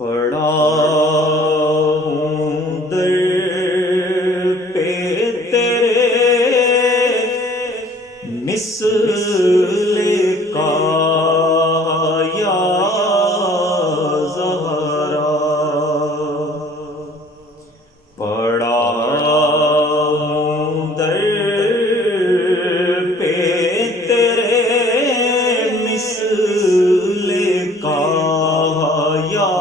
پڑا ہوں در پہ تیرے مثل کا یا زہرا، پڑا ہوں در پہ تیرے مثل کا یا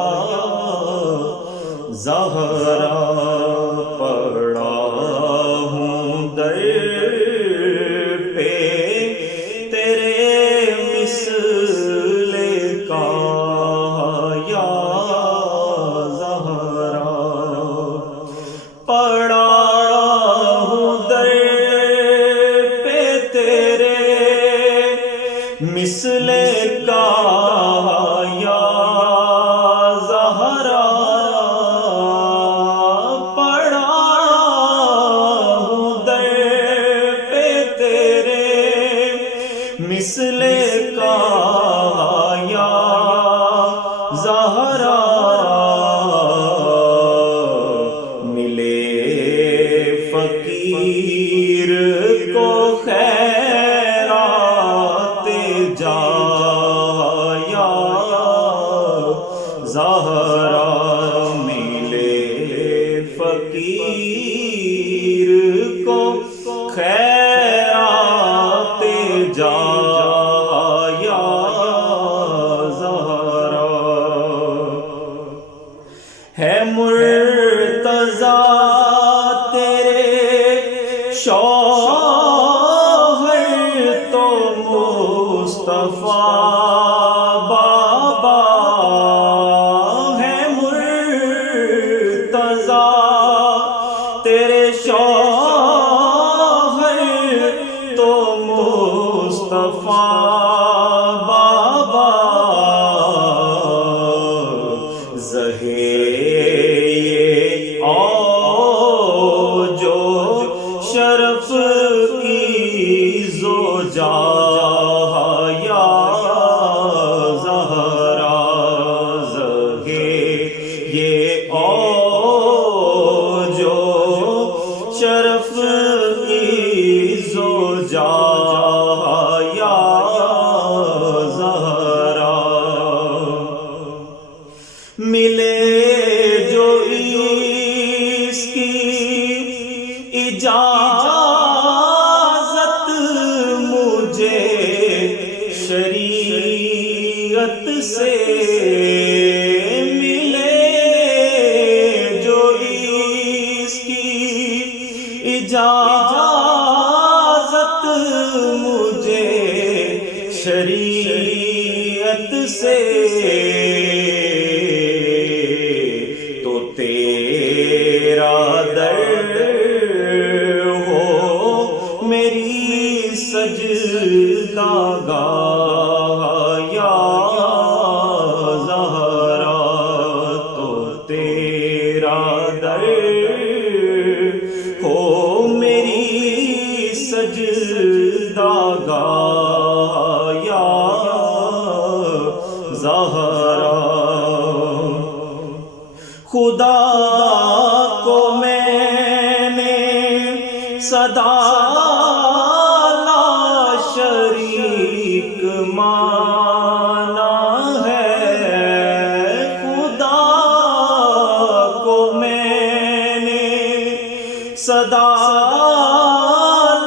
زہرا، پڑا ہوں در پہ تیرے مثل کا یا زہرا، پڑا ہوں در پہ تیرے مثل کا یا زہرا، پڑا ہوں در پہ تیرے مثل کا یا زہرا، ملے فقیر کو خیرات جا یا زہرا، ملے فقیر کو خیرات جا یا زہرا، ہے مرتضیٰ تیرے شوہر تو مصطفیٰ بابا، ہے مرتضیٰ تیرے شوہر تو مصطفیٰ بابا، زہے شرف عیز و جاہ یا زہرا، زہے یہ جو شرف عیز و جاہ یا زہرا، ملے جو اس کی اجازت مجھے شریعت سے، ملے جو اس کی اجازت مجھے شریعت سے، تو تیرا در میری سجدہ گاہ یا زہرا، تو تیرا در ہو میری سجدہ گاہ یا زہرا، خدا کو میں نے صدا شریک مانا ہے، خدا کو میں نے صدا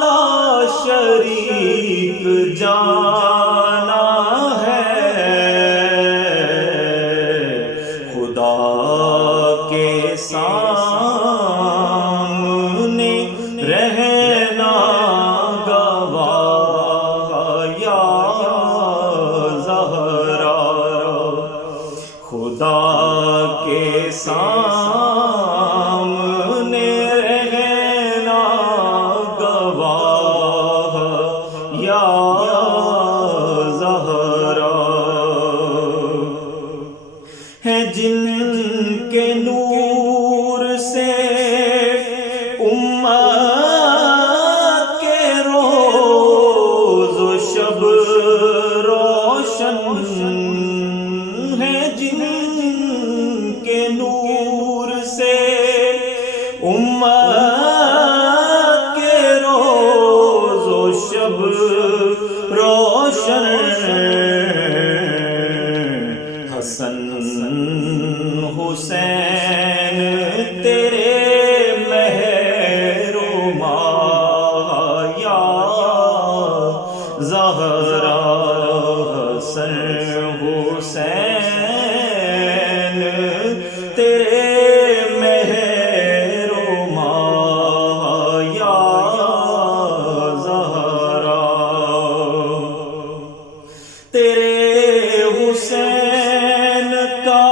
لا شریک جانا ہے، خدا کے سامنے رہنا خدا کے سامنے رہنا گواہ یا زہرا، ہے جن کے نور سے امت کے روز و شب روشن، ہے جن حسین تیرے مہرما یا زہرا حسن حسین تیرے مہرما یا زہرا تیرے حسین کا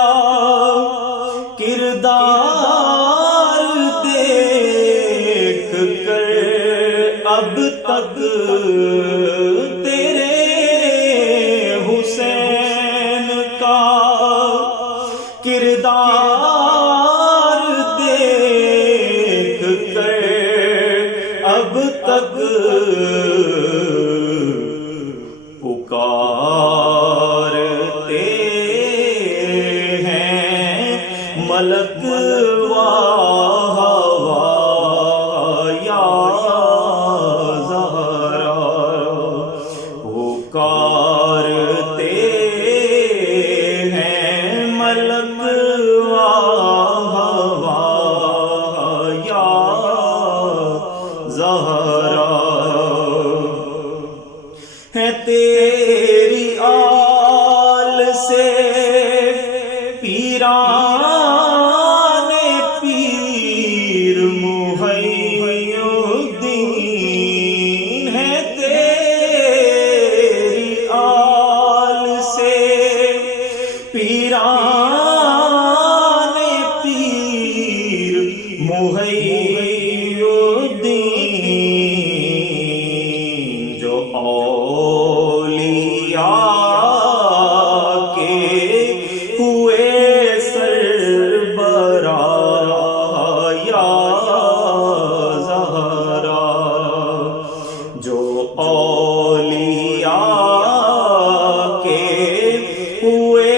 کردار دیکھ کر اب تک تیرے حسین کا کردار دیکھ کر اب تک پکارتے ہیں ملک و ہوا یا زہرا پکارتے ہیں ملک و ہوا یا زہرا ہے تیری آل سے پیران پیر محی الدین ہے تیری آل سے پیران پیر محی الدین جو اولیاء کے ہوئے سربراہ یا زہرا جو اولیاء کے ہوئے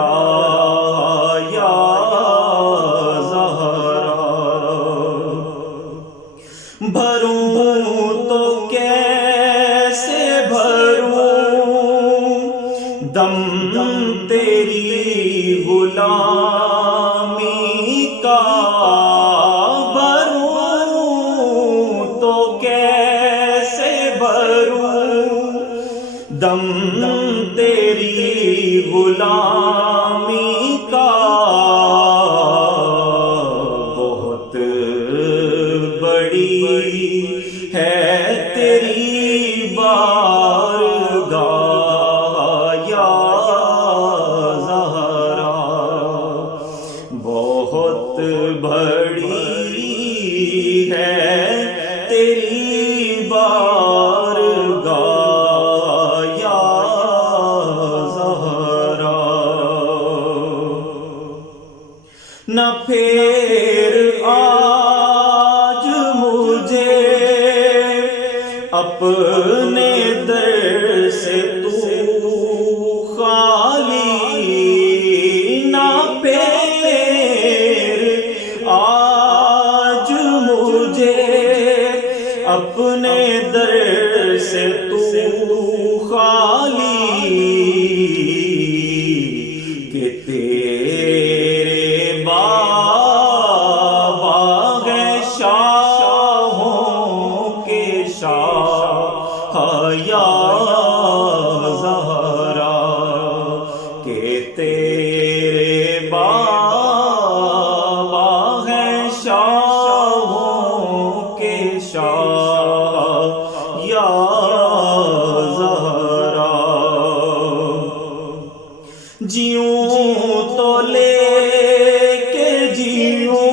سربراہ یا بھروں تو کیسے بھروں دم تیری غلامی کا بھروں تو کیسے بھروں دم تیری غلامی کا بہت بڑی ہے تیری بارگاہ یا زہرا بہت بڑی ہے تیری بارگاہ یا زہرا نہ پھر آج مجھے اپنے در سے تو خالی نہ پھر آج مجھے اپنے در سے تو خالی کہ تیرے بابا ہیں شاہوں کے شاہ یا زہرا کہ تیرے بابا ہیں شاہوں کے شاہ یا زہرا جیوں تو لے کے جیوں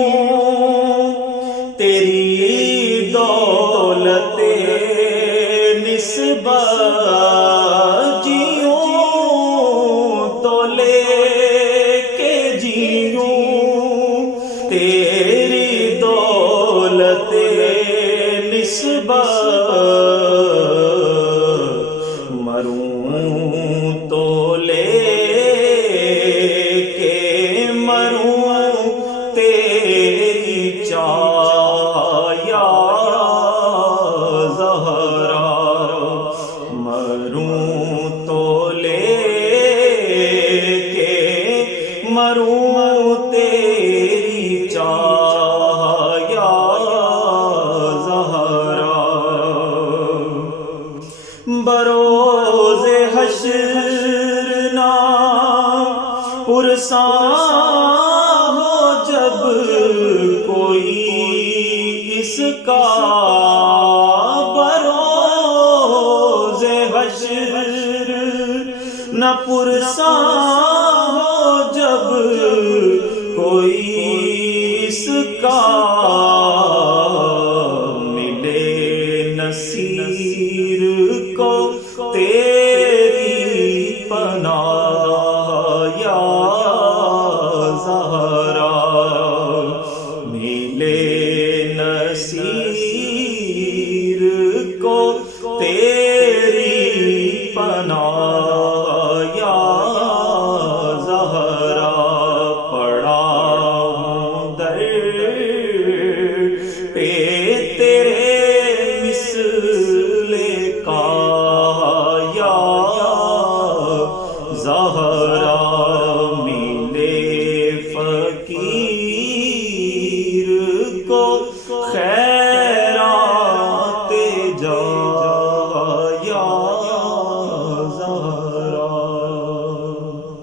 تیری دولت نسبت جیوں تو لے کے جیوں تیری دولت نسبت مروں تو لے کے مروں تیری چاہ یا زہرا مروں تو لے مروں تیری چاہ یا زہرا، بروز حشر نہ پرسان